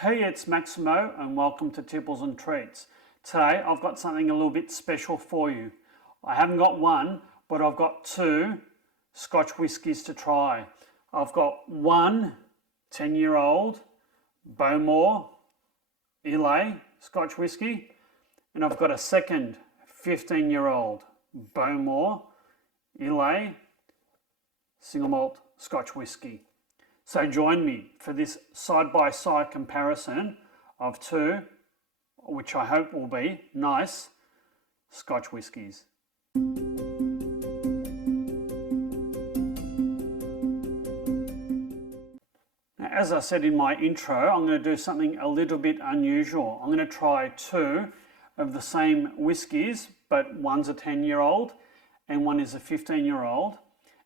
Hey, it's Maximo and welcome to Tipples and Treats. Today I've got something a little bit special for you. I haven't got one, but I've got two Scotch whiskies to try. I've got one 10-year-old Bowmore Islay Scotch whisky, and I've got a second 15-year-old Bowmore Islay Single Malt Scotch Whisky. So join me for this side-by-side comparison of two, which I hope will be nice, Scotch whiskies. Now, as I said in my intro, I'm going to do something a little bit unusual. I'm going to try two of the same whiskies, but one's a 10-year-old and one is a 15-year-old,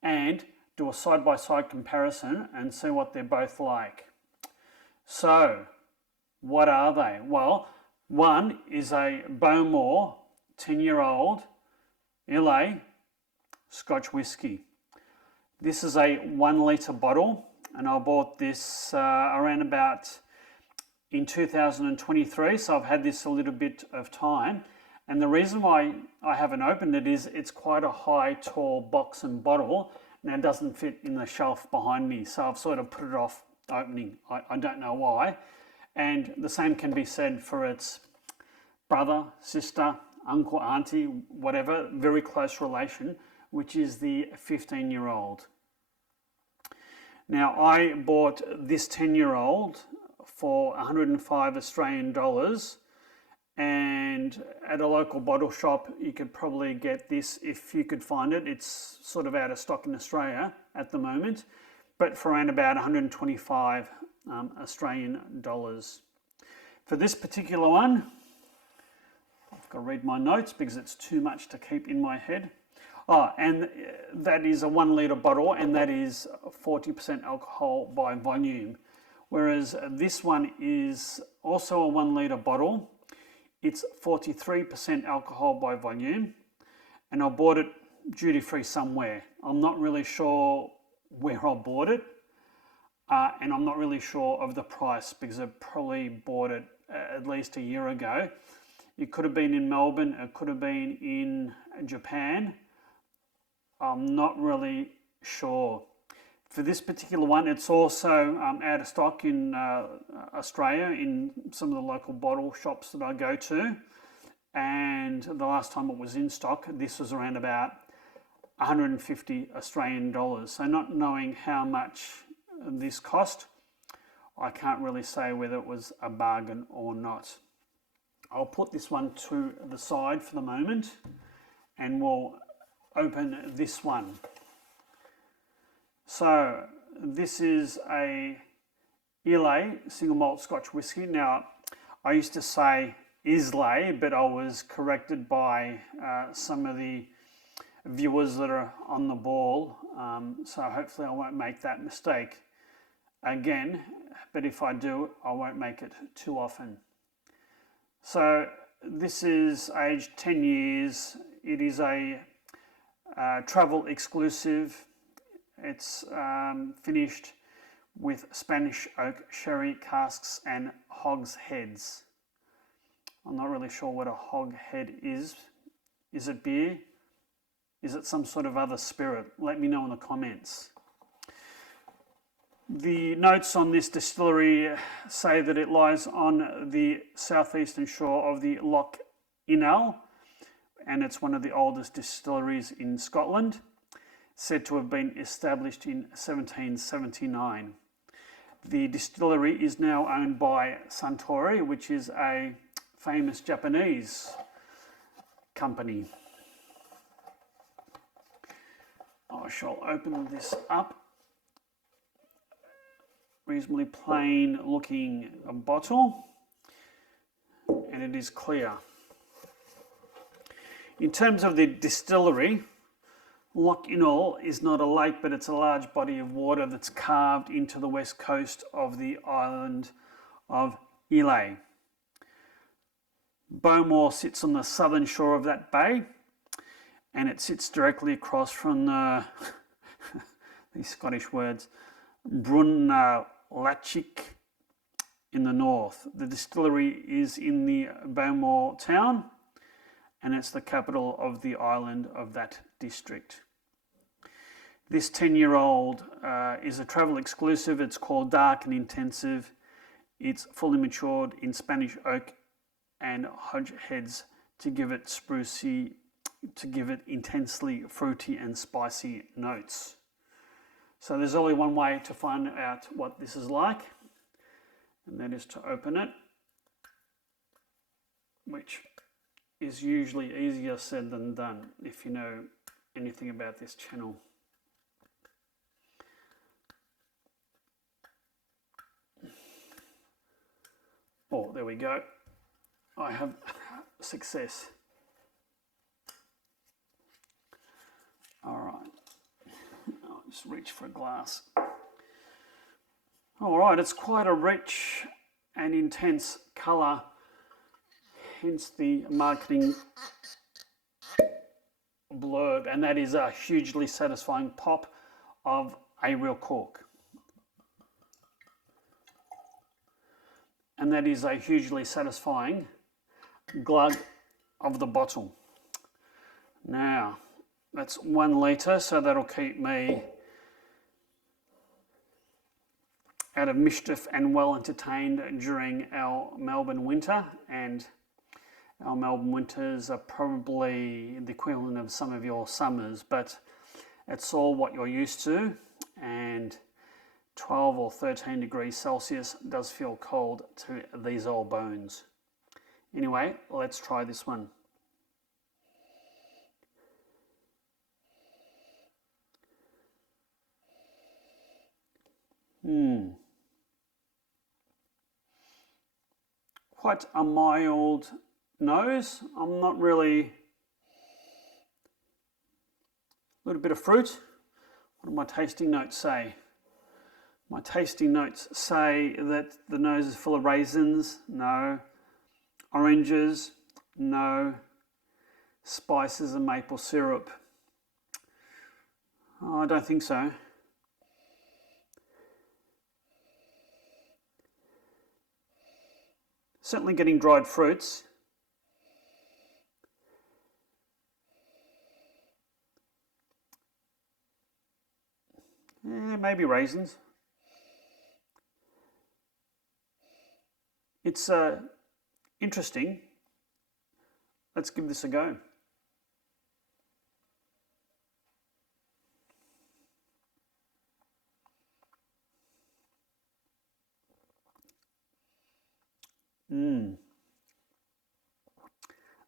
and do a side-by-side comparison and see what they're both like. So, what are they? Well, one is a Bowmore 10-year-old Islay Scotch whisky. This is a 1 litre bottle, and I bought this around about in 2023, so I've had this a little bit of time. And the reason why I haven't opened it is it's quite a high, tall box and bottle. Now it doesn't fit in the shelf behind me, so I've sort of put it off opening. I don't know why. And the same can be said for its brother, sister, uncle, auntie, whatever, very close relation, which is the 15-year-old. Now I bought this 10-year-old for 105 Australian dollars, and at a local bottle shop you could probably get this if you could find it. It's sort of out of stock in Australia at the moment, but for around about 125 Australian dollars. For this particular one, I've got to read my notes because it's too much to keep in my head. And that is a 1 litre bottle, and that is 40% alcohol by volume, whereas this one is also a 1 litre bottle. It's 43% alcohol by volume, and I bought it duty-free somewhere. I'm not really sure where I bought it, and I'm not really sure of the price because I probably bought it at least a year ago. It could have been in Melbourne, it could have been in Japan. I'm not really sure. For this particular one, it's also out of stock in Australia in some of the local bottle shops that I go to. And the last time it was in stock, this was around about 150 Australian dollars. So not knowing how much this cost, I can't really say whether it was a bargain or not. I'll put this one to the side for the moment and we'll open this one. So this is a Islay Single Malt Scotch Whisky. Now I used to say Islay, but I was corrected by some of the viewers that are on the ball, so hopefully I won't make that mistake again, but if I do, I won't make it too often. So this is aged 10 years. It is a travel exclusive. It's finished with Spanish oak sherry casks and hogsheads. I'm not really sure what a hogshead is. Is it beer? Is it some sort of other spirit? Let me know in the comments. The notes on this distillery say that it lies on the southeastern shore of the Loch Indaal, and it's one of the oldest distilleries in Scotland, said to have been established in 1779. The distillery is now owned by Suntory, which is a famous Japanese company. I shall open this up. Reasonably plain looking bottle, and it is clear. In terms of the distillery, Loch Indaal is not a lake, but it's a large body of water that's carved into the west coast of the island of Islay. Bowmore sits on the southern shore of that bay, and it sits directly across from the these Scottish words, Bruichladdich in the north. The distillery is in the Bowmore town, and it's the capital of the island of that district. This 10-year-old is a travel exclusive. It's called Dark and Intensive. It's fully matured in Spanish oak and hodge heads to give it intensely fruity and spicy notes. So there's only one way to find out what this is like, and that is to open it, which is usually easier said than done if you know anything about this channel. Oh, there we go. I have success. All right. I'll just reach for a glass. All right, it's quite a rich and intense colour, hence the marketing blurb, and that is a hugely satisfying pop of a real cork. And that is a hugely satisfying glug of the bottle. Now, that's 1 litre, so that'll keep me out of mischief and well entertained during our Melbourne winter. And our Melbourne winters are probably the equivalent of some of your summers, but it's all what you're used to, and 12 or 13 degrees Celsius does feel cold to these old bones. Anyway, let's try this one. Quite a mild nose. I'm not really... A little bit of fruit. What do my tasting notes say? My tasting notes say that the nose is full of raisins. No. Oranges. No. Spices and maple syrup. Oh, I don't think so. Certainly getting dried fruits. Maybe raisins. It's interesting. Let's give this a go.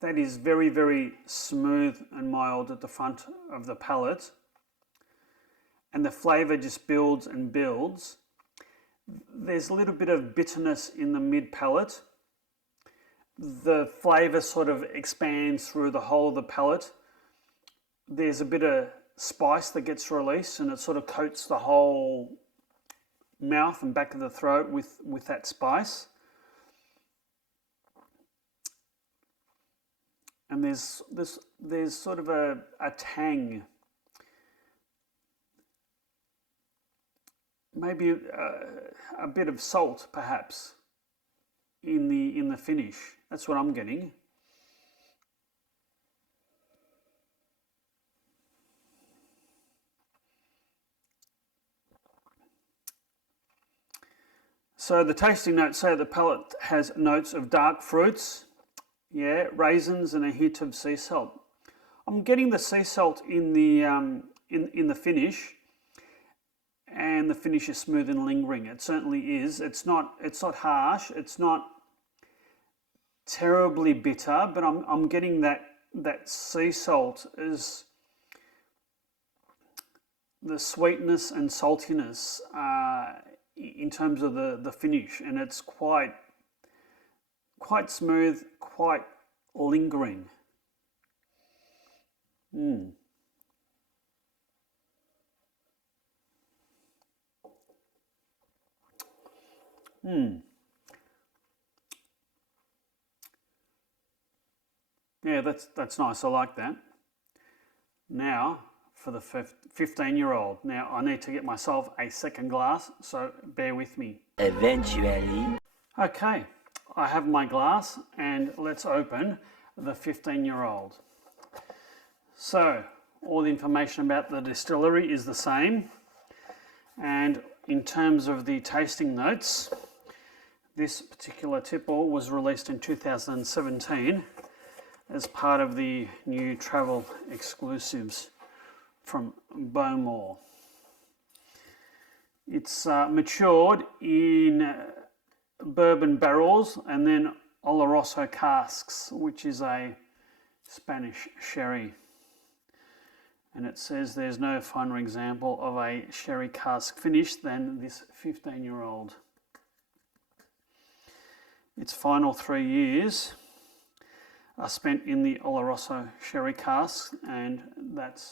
That is very, very smooth and mild at the front of the palate. And the flavour just builds and builds. There's a little bit of bitterness in the mid palate. The flavour sort of expands through the whole of the palate. There's a bit of spice that gets released, and it sort of coats the whole mouth and back of the throat with that spice. And there's sort of a tang, maybe a bit of salt perhaps in the finish. That's what I'm getting. So the tasting notes say the palate has notes of dark fruits. Yeah, raisins and a hint of sea salt. I'm getting the sea salt in the finish, and the finish is smooth and lingering. It certainly is. It's not harsh. It's not terribly bitter, but I'm getting that sea salt is the sweetness and saltiness in terms of the finish, and it's quite smooth, quite lingering. Yeah, that's nice. I like that. Now for the 15-year-old. Now I need to get myself a second glass, so bear with me. Eventually. Okay, I have my glass and let's open the 15-year-old. So, all the information about the distillery is the same. And in terms of the tasting notes, this particular tipple was released in 2017 as part of the new travel exclusives from Bowmore. It's matured in bourbon barrels and then Oloroso casks, which is a Spanish sherry. And it says there's no finer example of a sherry cask finish than this 15-year-old. Its final 3 years are spent in the Oloroso sherry cask, and that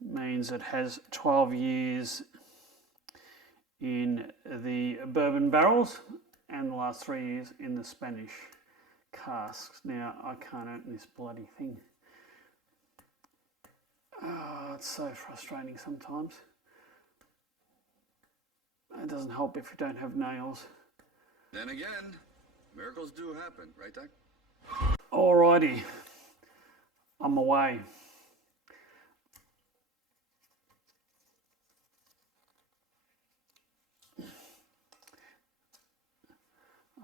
means it has 12 years in the bourbon barrels and the last 3 years in the Spanish casks. Now, I can't open this bloody thing. Oh, it's so frustrating sometimes. It doesn't help if you don't have nails. Then again, miracles do happen, right, Doc? Alrighty, I'm away.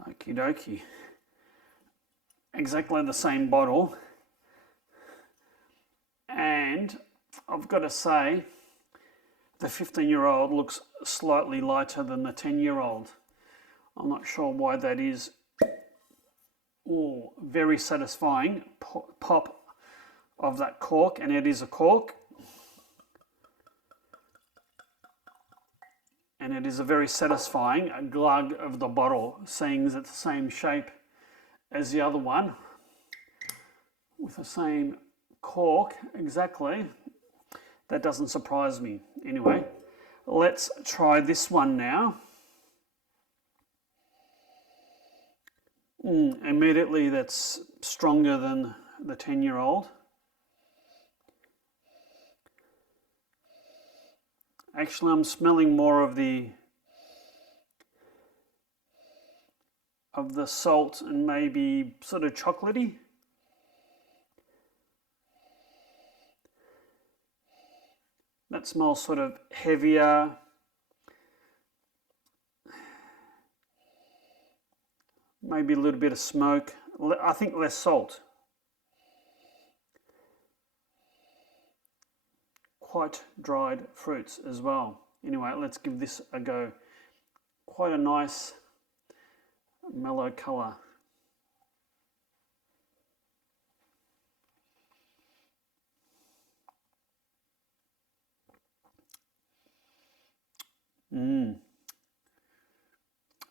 Okie dokie. Exactly the same bottle. And I've got to say, the 15-year-old looks slightly lighter than the 10-year-old. I'm not sure why that is. Oh, very satisfying pop of that cork, and it is a cork. And it is a very satisfying glug of the bottle, seeing as it's the same shape as the other one, with the same cork exactly. That doesn't surprise me. Anyway, let's try this one now. Immediately that's stronger than the 10-year-old. Actually, I'm smelling more of the salt and maybe sort of chocolatey. That smells sort of heavier. Maybe a little bit of smoke. I think less salt. Quite dried fruits as well. Anyway, let's give this a go. Quite a nice mellow colour.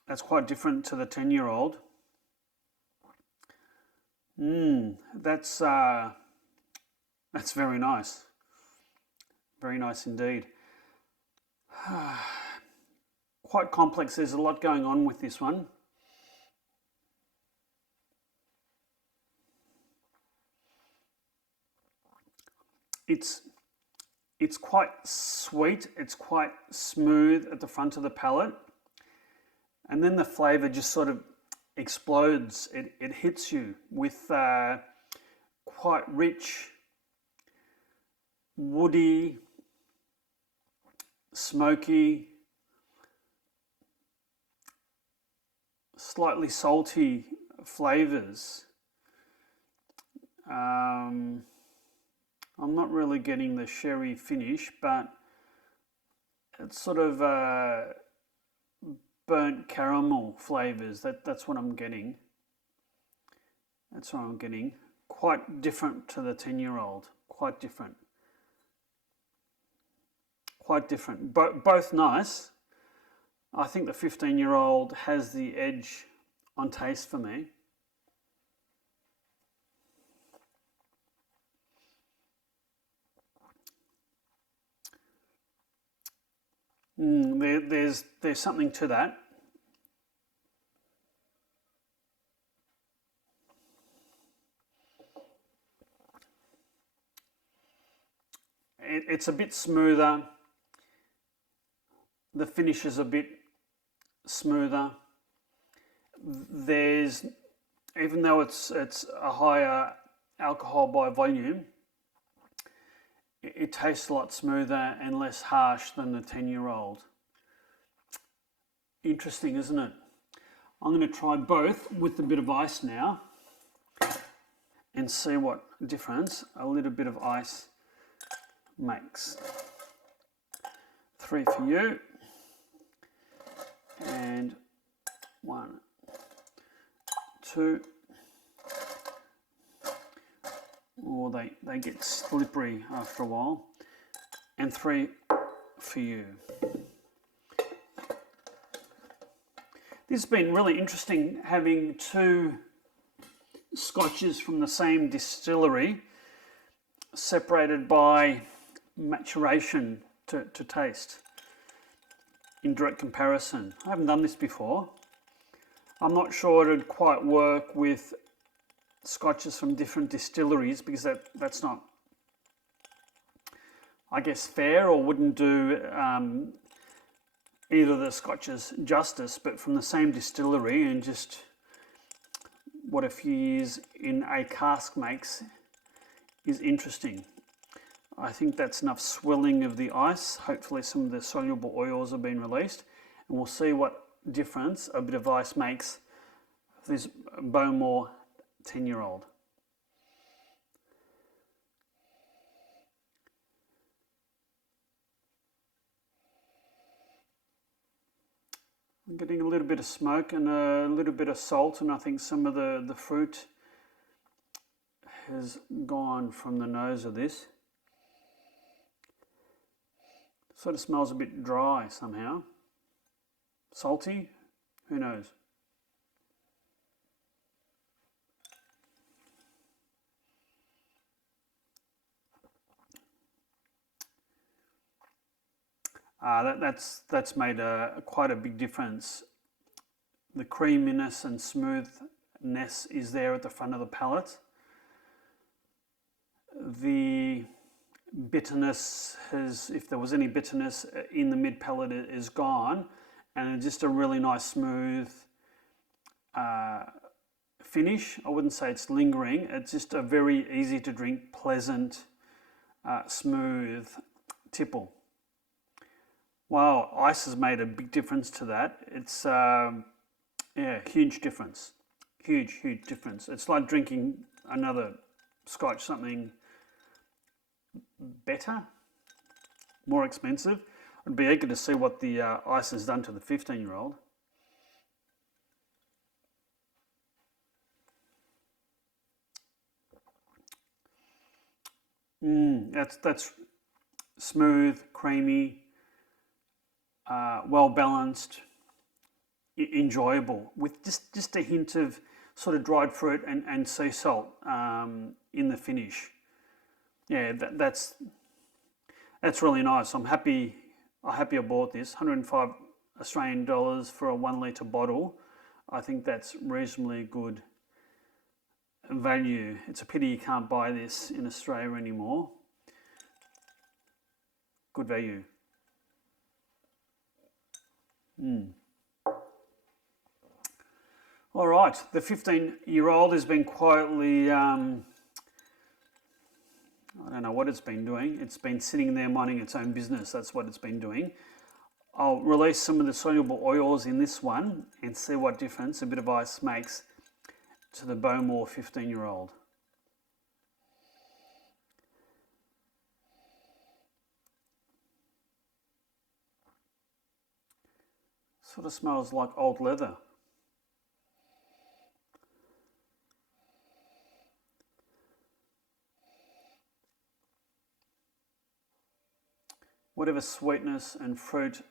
That's quite different to the 10-year-old. That's very nice. Very nice indeed. Quite complex. There's a lot going on with this one. It's quite sweet. It's quite smooth at the front of the palate. And then the flavour just sort of explodes. It hits you with quite rich, woody, smoky, slightly salty flavours. I'm not really getting the sherry finish, but it's sort of burnt caramel flavours. That's what I'm getting. That's what I'm getting. Quite different to the 10-year-old. Quite different. Quite different. Both nice. I think the 15-year-old has the edge on taste for me. There's something to that. It's a bit smoother. The finish is a bit smoother. there's, even though it's a higher alcohol by volume, it tastes a lot smoother and less harsh than the 10-year-old. Interesting, isn't it? I'm going to try both with a bit of ice now and see what difference a little bit of ice makes. 3 for you and 1, 2. Or they get slippery after a while. And 3 for you. This has been really interesting, having 2 scotches from the same distillery separated by maturation to taste in direct comparison. I haven't done this before. I'm not sure it'd quite work with scotches from different distilleries, because that's not, I guess, fair, or wouldn't do either of the scotches justice. But from the same distillery, and just what a few years in a cask makes is interesting. I think that's enough swelling of the ice. Hopefully some of the soluble oils have been released, and we'll see what difference a bit of ice makes for this Bowmore 10-year-old. I'm getting a little bit of smoke and a little bit of salt, and I think some of the fruit has gone from the nose of this. Sort of smells a bit dry somehow. Salty? Who knows? That's made quite a big difference. The creaminess and smoothness is there at the front of the palate. The bitterness has, if there was any bitterness in the mid palate, is gone, and just a really nice smooth finish. I wouldn't say it's lingering. It's just a very easy to drink, pleasant, smooth tipple. Wow, ice has made a big difference to that. It's yeah, huge difference. Huge difference. It's like drinking another scotch, something better, more expensive. I'd be eager to see what the ice has done to the 15-year-old. That's smooth, creamy, well balanced, enjoyable, with just a hint of sort of dried fruit and sea salt in the finish. Yeah, that's really nice. I'm happy I bought this. 105 Australian dollars for a 1 litre bottle. I think that's reasonably good value. It's a pity you can't buy this in Australia anymore. Good value. All right, the 15-year-old has been quietly, I don't know what it's been doing. It's been sitting there minding its own business. That's what it's been doing. I'll release some of the soluble oils in this one and see what difference a bit of ice makes to the Bowmore 15-year-old. Sort of smells like old leather. Whatever sweetness and fruit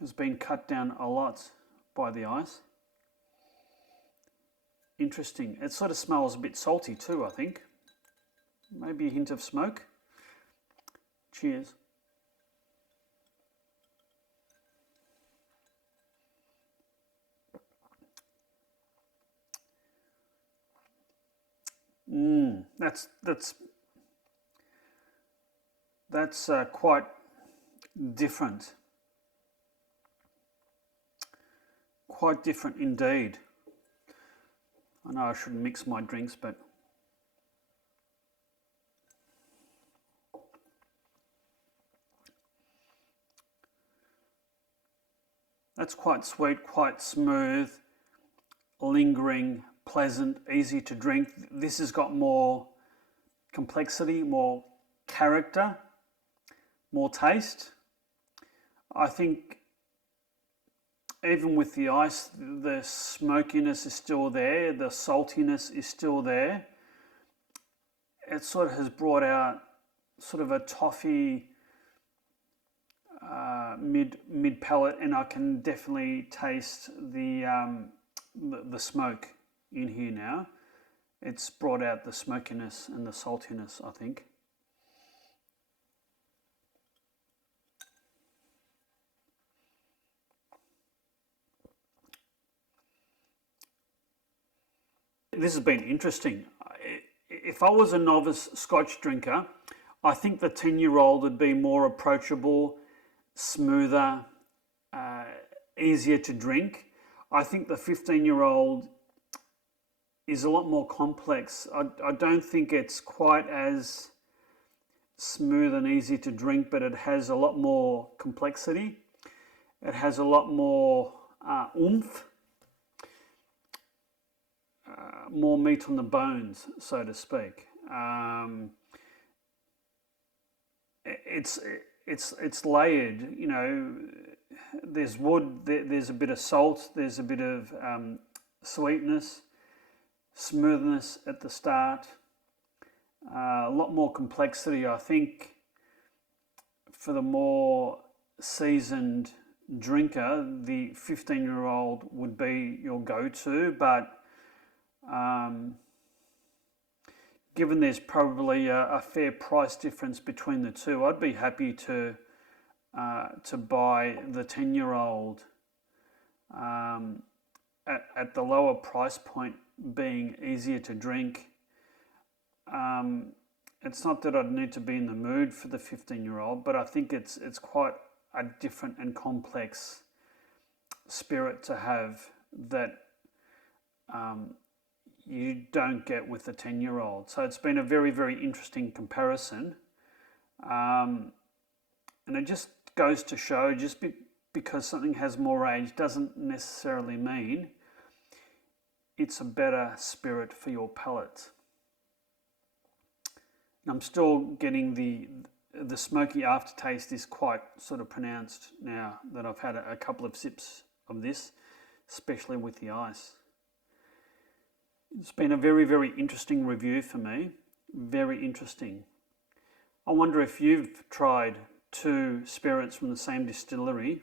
has been cut down a lot by the ice. Interesting. It sort of smells a bit salty too, I think. Maybe a hint of smoke. Cheers. That's quite different. quite different indeed. I know I shouldn't mix my drinks, but that's quite sweet, quite smooth, lingering, pleasant, easy to drink. This has got more complexity, more character, more taste. I think even with the ice, the smokiness is still there, the saltiness is still there. It sort of has brought out sort of a toffee mid palate, and I can definitely taste the smoke in here now. It's brought out the smokiness and the saltiness, I think. This has been interesting. If I was a novice Scotch drinker, I think the 10-year-old would be more approachable, smoother, easier to drink. I think the 15-year-old is a lot more complex. I don't think it's quite as smooth and easy to drink, but it has a lot more complexity. It has a lot more oomph, more meat on the bones, so to speak. It's layered, you know. There's wood, there's a bit of salt, there's a bit of sweetness, smoothness at the start, a lot more complexity. I think for the more seasoned drinker, the 15-year-old would be your go-to, but given there's probably a fair price difference between the two, I'd be happy to buy the 10-year-old at the lower price point, being easier to drink. It's not that I'd need to be in the mood for the 15-year-old, but I think it's quite a different and complex spirit to have that you don't get with the 10-year-old. So it's been a very, very interesting comparison. And it just goes to show, because something has more age doesn't necessarily mean it's a better spirit for your palate. And I'm still getting the smoky aftertaste is quite sort of pronounced now that I've had a couple of sips of this, especially with the ice. It's been a very, very interesting review for me. Very interesting. I wonder if you've tried two spirits from the same distillery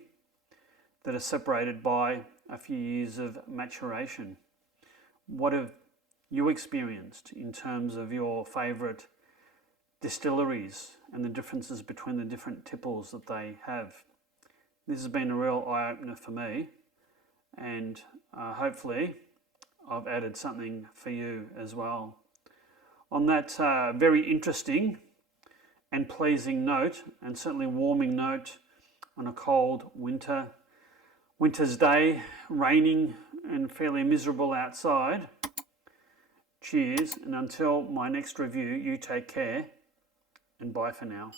that are separated by a few years of maturation. What have you experienced in terms of your favourite distilleries and the differences between the different tipples that they have? This has been a real eye-opener for me, and hopefully I've added something for you as well. On that very interesting and pleasing note, and certainly warming note on a cold winter's day, raining and fairly miserable outside, cheers, and until my next review, you take care, and bye for now.